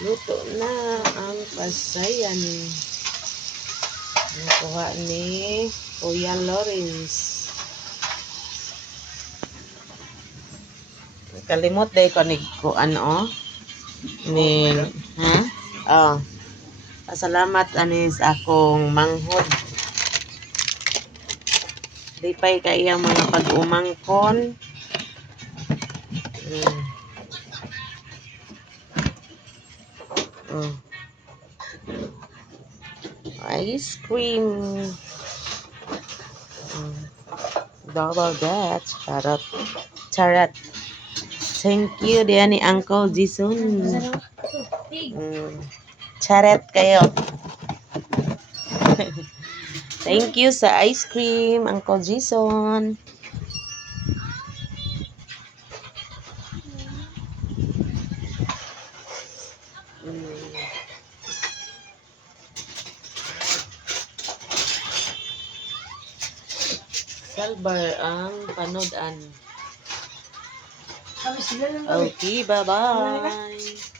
Luto na ang pasayan. Nakuha ni Kuya Loris. Kalimot day ko ni ano ni pasalamat anis akong manghod. Di pa'y kaiyang mga pag-umangkon. Ice cream. Double that. Charot. Charot. Thank you dia ni Uncle Jason. Charot kayo. Thank you sa ice cream, Uncle Jason. Salbar ang panood-an. Okay, bye-bye.